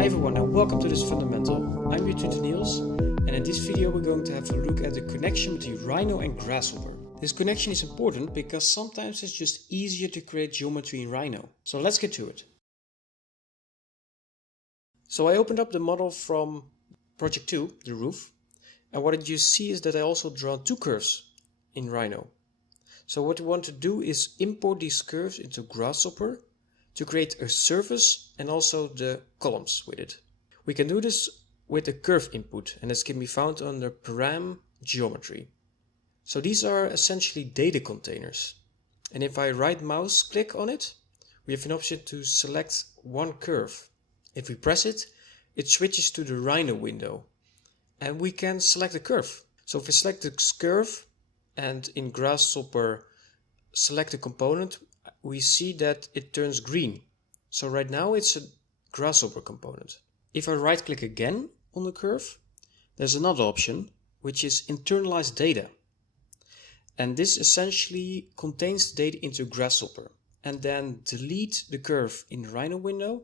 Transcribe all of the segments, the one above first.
Hi everyone and welcome to this fundamental. I'm your tutor Niels, and in this video we're going to have a look at the connection between Rhino and Grasshopper. This connection is important because sometimes it's just easier to create geometry in Rhino. So let's get to it. So I opened up the model from project 2, the roof, and what you see is that I also draw two curves in Rhino. So what we want to do is import these curves into Grasshopper to create a surface and also the columns with it. We can do this with a curve input, and this can be found under param geometry. So these are essentially data containers. And if I right mouse click on it, we have an option to select one curve. If we press it, it switches to the Rhino window and we can select a curve. So if we select this curve and in Grasshopper select a component, we see that it turns green. So right now it's a Grasshopper component. If I right click again on the curve, there's another option which is Internalized Data. And this essentially contains the data into Grasshopper and then delete the curve in the Rhino window.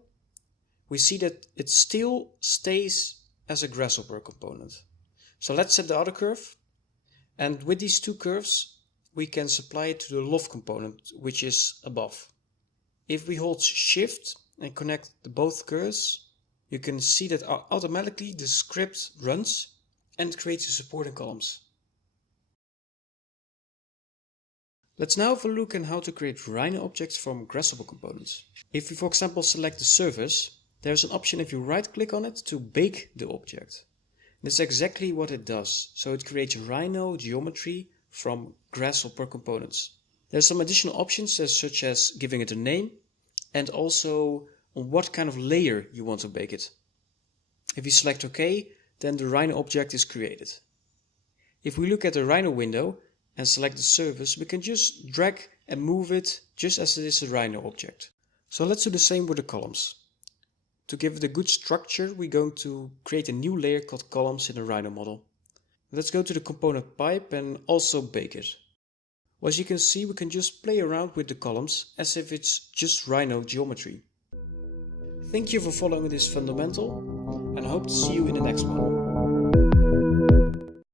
We see that it still stays as a Grasshopper component. So let's set the other curve, and with these two curves we can supply it to the loft component, which is above. If we hold shift and connect the both curves, you can see that automatically the script runs and creates the supporting columns. Let's now have a look at how to create Rhino objects from Grasshopper components. If we for example select the surface, there's an option if you right click on it to bake the object. That's exactly what it does. So it creates Rhino geometry from Grasshopper components. There's some additional options such as giving it a name and also on what kind of layer you want to bake it. If you select OK, then the Rhino object is created. If we look at the Rhino window and select the surface, we can just drag and move it just as it is a Rhino object. So let's do the same with the columns. To give it a good structure, we're going to create a new layer called columns in the Rhino model. Let's go to the component pipe and also bake it. Well, as you can see, we can just play around with the columns as if it's just Rhino geometry. Thank you for following this fundamental, and I hope to see you in the next one.